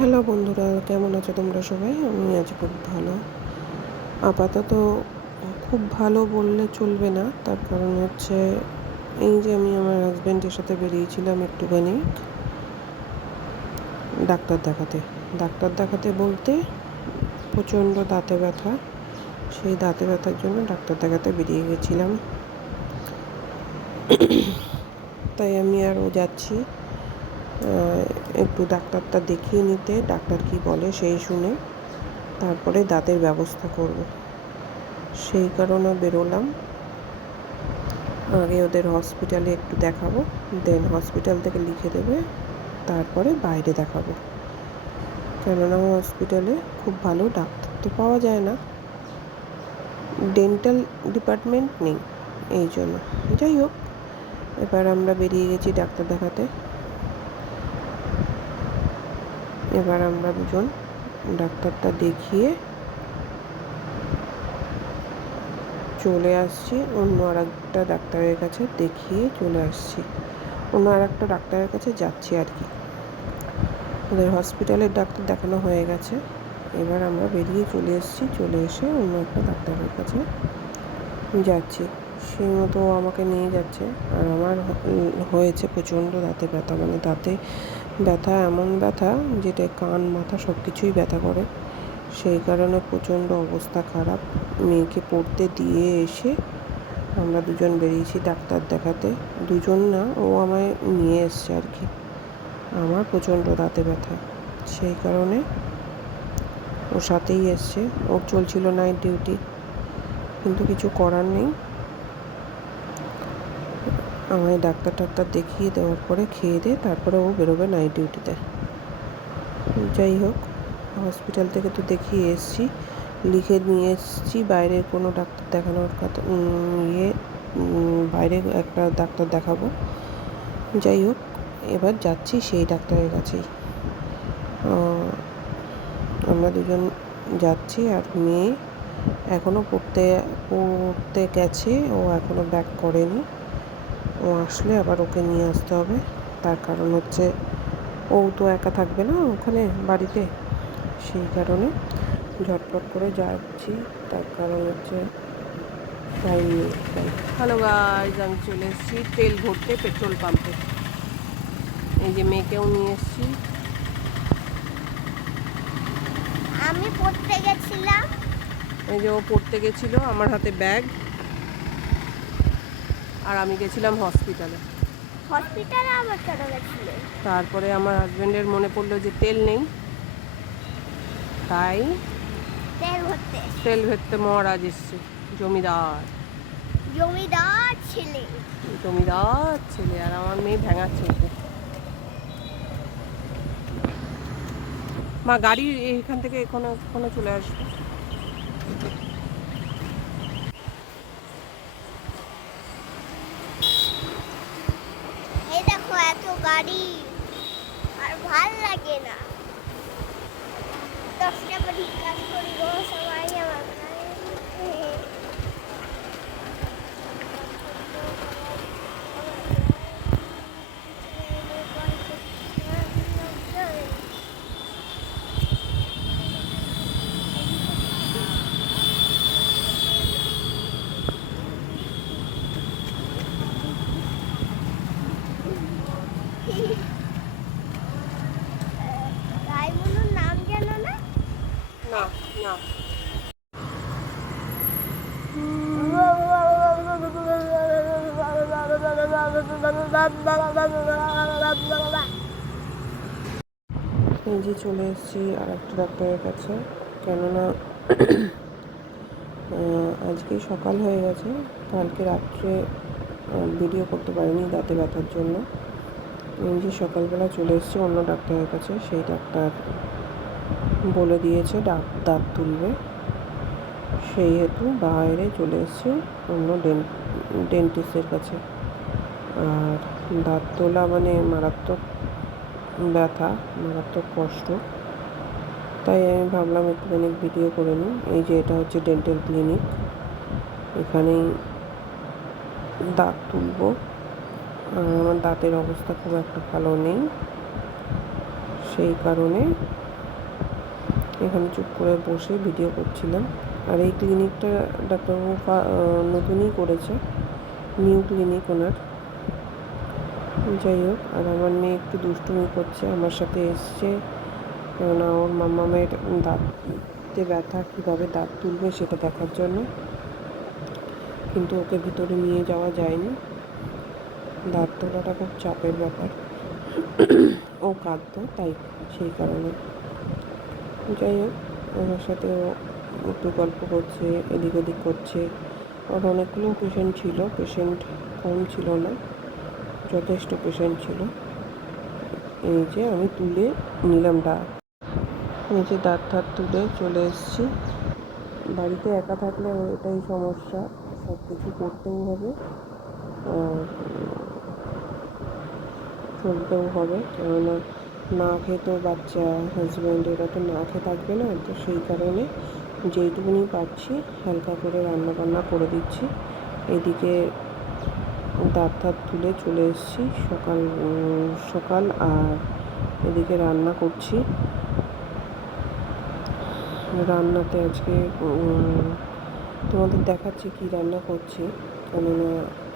Hello বন্ধুরা, কেমন আছো তোমরা সবাই? আমি আছি খুব ভালো। আপাতত খুব ভালো বললে চলবে না, তার কারণ হচ্ছে এই যে আমি আমার হাজব্যান্ডের সাথে বেরিয়েছিলাম একটুখানি ডাক্তার দেখাতে। ডাক্তার দেখাতে বলতে প্রচণ্ড দাঁতে ব্যথা, সেই দাঁতে ব্যথার জন্য ডাক্তার দেখাতে বেরিয়ে গেছিলাম। তাই আমি আরও যাচ্ছি একটু ডাক্তারটা দেখিয়ে নিতে, ডাক্তার কি বলে সেই শুনে তারপরে দাঁতের ব্যবস্থা করব। সেই কারণে বেরোলাম। আগে ওদের হসপিটালে একটু দেখাবো, দেন হসপিটাল থেকে লিখে দেবে, তারপরে বাইরে দেখাবো। কেননা হসপিটালে খুব ভালো ডাক্তার তো পাওয়া যায় না, ডেন্টাল ডিপার্টমেন্ট নেই, এই জন্য। যাই হোক, এবার আমরা বেরিয়ে গেছি ডাক্তার দেখাতে। এবার আমরা দুজন ডাক্তারটা দেখিয়ে চলে আসছি, অন্য আর একটা ডাক্তারের কাছে দেখিয়ে চলে আসছি, অন্য আর একটা ডাক্তারের কাছে যাচ্ছি আর কি। ওদের হসপিটালের ডাক্তার দেখানো হয়ে গেছে, এবার আমরা বেরিয়ে চলে এসেছি, চলে এসে অন্য একটা ডাক্তারের কাছে যাচ্ছি। সেই মতো আমাকে নিয়ে যাচ্ছে। আর আমার হয়েছে প্রচণ্ড দাঁতে ব্যথা, মানে দাঁতে ব্যথা, এমন ব্যথা যেটা কান মাথা সব কিছুই ব্যথা করে। সেই কারণে প্রচণ্ড অবস্থা খারাপ। মেয়েকে পড়তে দিয়ে এসে আমরা দুজন বেরিয়েছি ডাক্তার দেখাতে। দুজন না, ও আমায় নিয়ে এসছে আর কি। আমার প্রচণ্ড দাঁতে ব্যথা, সেই কারণে ওর সাথেই এসছে। ওর চলছিল নাইট ডিউটি, কিন্তু কিছু করার নেই। আমায় ডাক্তার দেখিয়ে দেওয়ার পরে খেয়ে দিয়ে তারপরে ও বেরোবে নাইট ডিউটিতে। যাই হোক, হসপিটাল থেকে তো দেখিয়ে এসছি, লিখে নিয়ে এসছি বাইরের কোনো ডাক্তার দেখানোর কথা, বাইরে একটা ডাক্তার দেখাবো। যাই হোক, এবার যাচ্ছি সেই ডাক্তারের কাছেই। আমরা দুজন যাচ্ছি, আর মেয়ে এখনও পড়তে গেছে, ও এখনও ব্যাক করেনি। ও আসলে আবার ওকে নিয়ে আসতে হবে, তার কারণ হচ্ছে ও তো একা থাকবে না ওখানে বাড়িতে, সেই কারণে ঝটপট করে যাচ্ছি। তার কারণ হচ্ছে টাইম নেই। হ্যালো গাইজ, আমি চলে এসেছি তেল ভরতে পেট্রোল পাম্পে। এই যে মেয়েকেও নিয়ে এসেছি। আমি পড়তে গেছিলাম, এই যে ও পড়তে গেছিল, আমার হাতে ব্যাগ, আর আমি গেছিলাম হসপিটালে। আবার কেন গেছিলে? তারপরে আমার হাজব্যান্ডের মনে পড়লো যে তেল নেই, তাই তেল ভরতে মহারাজ এসছে। জমিদার ছেলে। জমিদার ছেলে, আর আমার মেয়ে ভেঙাচ্ছে ওকে। মা গাড়ি এখান থেকে এখানে চলে আসবে। এই দেখো এত গাড়ি, আর ভাল লাগে না। 10টা বাড়ি কাজ করি গো সবাই আমার। রাইমুনুর নাম জানো না? না না, এই যে চলে এসেছি আর একটা ডাক্তারের কাছে। কেননা আজকে সকাল হয়ে গেছে, কালকে রাত্রে ভিডিও করতে পারিনি দাঁতে ব্যথার জন্য। এই যে সকালবেলা চলে এসেছি অন্য ডাক্তারের কাছে, সেই ডাক্তার বলে দিয়েছে দাঁত তুলবে, সেই হেতু বাইরে চলে এসেছি অন্য ডেন্টিস্টের কাছে। আর দাঁত তোলা মানে মারাত্মক ব্যথা, মারাত্মক কষ্ট, তাই আমি ভাবলাম একটুখানি ভিডিও করে নিই। এই যে এটা হচ্ছে ডেন্টাল ক্লিনিক, এখানেই দাঁত তুলব। আর আমার দাঁতের অবস্থা খুব একটা ভালো নেই, সেই কারণে এখানে চুপ করে বসে ভিডিও করছিলাম। আর এই ক্লিনিকটা ডাক্তারবাবু নতুনই করেছে, নিউ ক্লিনিক ওনার। যাই হোক, আর আমার মেয়ে একটু দুষ্টুমি করছে, আমার সাথে এসছে, কেননা ওর মামামের দাঁতে ব্যথা, কীভাবে দাঁত তুলবে সেটা দেখার জন্য। কিন্তু ওকে ভিতরে নিয়ে যাওয়া যায়নি, দাঁত তোলাটা খুব চাপের ব্যাপার। ও কাঁদতো, তাই সেই কারণে। যাই হোক, আমার সাথে ও একটু গল্প করছে, এদিক ওদিক করছে। আর অনেকগুলো পেশেন্ট ছিল, পেশেন্ট কম ছিল না, যথেষ্ট পেশেন্ট ছিল। এই যে আমি তুলে নিলাম দাঁত, এই যে দাঁত তুলে চলে এসেছি। বাড়িতে একা থাকলে এটাই সমস্যা, সব কিছু করতেও হবে আর চলতেও হবে, কেননা না খেয়ে তো বাচ্চা, হাজব্যান্ড এরা তো না খেয়ে থাকবে না। তো সেই কারণে যেইটুকুনি পাচ্ছি হালকা করে রান্না বান্না করে দিচ্ছি। এদিকে দাঁত তুলে চলে এসেছি সকাল সকাল, আর এদিকে রান্না করছি। রান্নাতে আজকে তোমাদের দেখাচ্ছি কি রান্না করছি, কেননা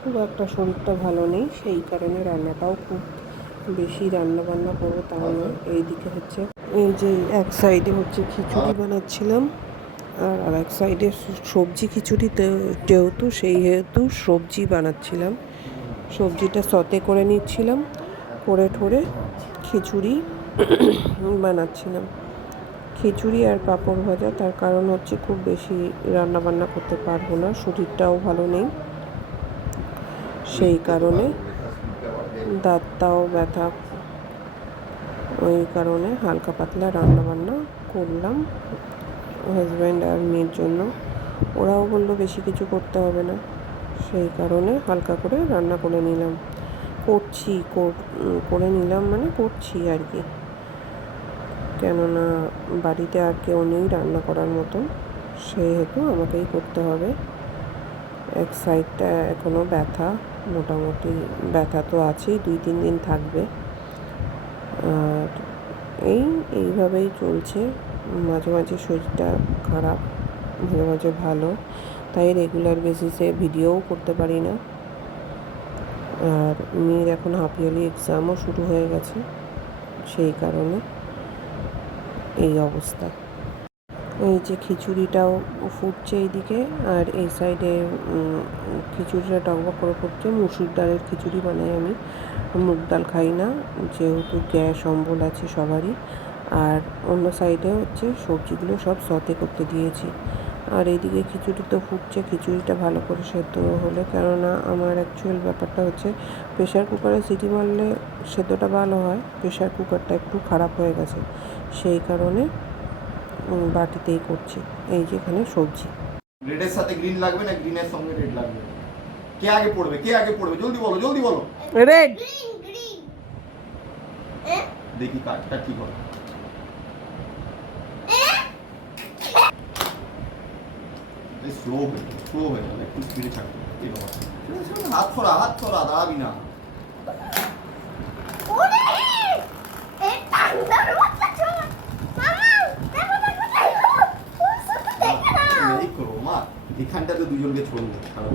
খুব একটা শরীরটা ভালো নেই, সেই কারণে রান্নাটাও খুব বেশি রান্না বান্না করবো তাও নয়। এইদিকে হচ্ছে, এই যে এক সাইডে হচ্ছে খিচুড়ি বানাচ্ছিলাম, আর এক সাইডে সবজি খিচুড়ি, যেহেতু সেই হেতু সবজি বানাচ্ছিলাম, সবজিটা সতে করে নিচ্ছিলাম, করে ঠোরে খিচুড়ি বানাচ্ছিলাম। খিচুড়ি আর পাঁপড় ভাজা, তার কারণ হচ্ছে খুব বেশি রান্না বান্না করতে পারবো না, শরীরটাও ভালো নেই, সেই কারণে দাঁতটাও ব্যথা, ওই কারণে হালকা পাতলা রান্না বান্না করলাম হাজব্যান্ড আর মেয়ের জন্য। ওরাও বললো বেশি কিছু করতে হবে না, সেই কারণে হালকা করে রান্না করে নিলাম, করে নিলাম মানে করছি আর কি, কেননা বাড়িতে আর কেউ নেই রান্না করার মতো, সেহেতু আমাকেই করতে হবে। এক সাইডটা এখনও ব্যথা, মোটামুটি ব্যথা তো আছেই, 2-3 দিন থাকবে। আর এইভাবেই চলছে, মাঝে মাঝে শরীরটা খারাপ, মাঝে মাঝে ভালো, তাই রেগুলার বেসিসে ভিডিওও করতে পারি না। আর মেয়ের এখন হাফ ইয়ারলি এক্সামও শুরু হয়ে গেছে, সেই কারণে এই অবস্থা। এই যে খিচুড়িটাও ফুটছে এইদিকে, আর এই সাইডে খিচুড়িটা টকবক করে ফুটছে। মুসুর ডালের খিচুড়ি বানাই আমি, মুগ ডাল খাই না, যেহেতু গ্যাস অম্বল আছে সবারই। আর অন্য সাইডে হচ্ছে সবজিগুলো সব সতে করতে দিয়েছি। আর এইদিকে খিচুড়ি তো ফুটছে, খিচুড়িটা ভালো করে সেদ্ধ হলে, কেননা আমার অ্যাকচুয়াল ব্যাপারটা হচ্ছে প্রেশার কুকারে সিটি মারলে সেদ্ধটা ভালো হয়, প্রেশার কুকারটা একটু খারাপ হয়ে গেছে, সেই কারণে বাটিতেই করছি। এই যে এখানে সবজি, রেডের সাথে গ্রিন লাগবে না গ্রিনের সঙ্গে রেড লাগবে? কে আগে পড়বে, কে আগে পড়বে? জলদি বলো, জলদি বলো। রেড। গ্রিন গ্রিন দেখি কাটটা কি হয়। স্লো হয়ে যাবে, একটু স্পিডে থাকবে। এই বাবা, হাত ছড়া দাঁড়াবি না। ওরে এই টান্ডার মতো চল মামা, দেখো দেখো দেখো ওর সাথে দেখে নাও। এই করো মা, এখানটাতে দুজনকে ছড়বো খারাপ।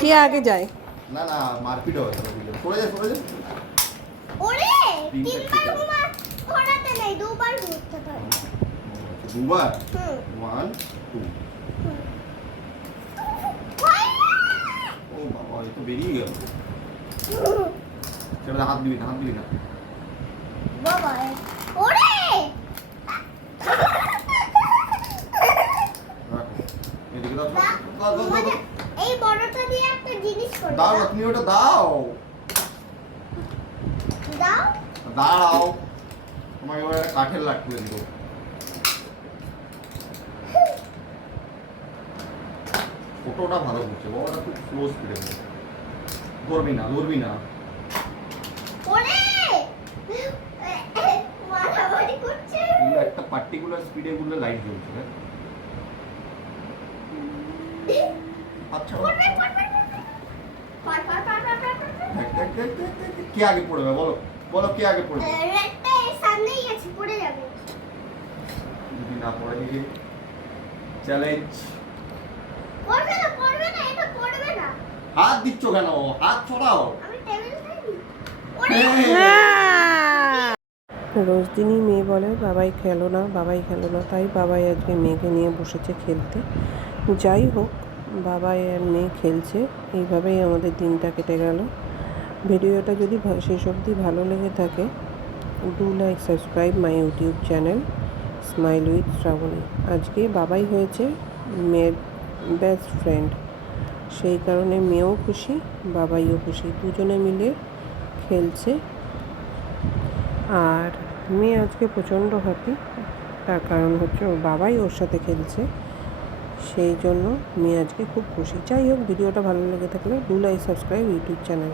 কে আগে যায়? না না, মারপিট হবে, সরে যা সরে যা। ওরে তিনবার ঘোরাতে নেই, দুবার ঘুরতে হয়। দুবার, হুম 1 2। ও বাবা, এই তো বেরিয়ে গেল। সেটা হাত দিবি না, হাত দিবি না। বাবা ওরে রাখো, এদিকে দাও, দাও দাও দাও। এই বড়টা দিয়ে একটা জিনিস করে দাও না, তুমি ওটা দাও। দাও দাঁড়াও, তোমাকে এবার একটা কাঠের লাট করে দিব। ফটোটা ভালো করছে, বাবাটা খুব স্লো স্পিডে করছে। ধরবি না, ধরবি না। ওরে মারামারি করছে। এগুলো একটা পার্টিকুলার স্পিডে গুলো লাইট জ্বলছে। আচ্ছা, দেখ দেখ দেখ দেখ দেখ, কে আগে পড়বে বলো, বলো কে আগে পড়বে? রেডটা এর সামনেই আছে, পড়ে যাবে। না পড়ে চ্যালেঞ্জ। পড়বে না, এটা পড়বে না। হাত দিচ্ছ কেন? হাত ছড়াও। আমি টেবিল খাইনি। রোজ দিনই মেয়ে বলে বাবাই খেলো না, তাই বাবাই আজকে মেয়েকে নিয়ে বসেছে খেলতে। যাই হোক, বাবাই আর মেয়ে খেলছে, এইভাবেই আমাদের দিনটা কেটে গেল। ভিডিওটা যদি শেষ অবধি ভালো লেগে থাকে, do like subscribe my YouTube channel smile with Shrabani. আজকে বাবাই হয়েছে মেয়ের বেস্ট ফ্রেন্ড, সেই কারণে মেয়েও খুশি, বাবাইও খুশি, দুজনে মিলে খেলছে। আর মেয়ে আজকে প্রচণ্ড হ্যাপি, তার কারণ হচ্ছে ওর বাবাই ওর সাথে খেলছে, সেই জন্য মেয়ে আজকে খুব খুশি। যাই হোক, ভিডিওটা ভালো লেগে থাকলে do like subscribe YouTube channel.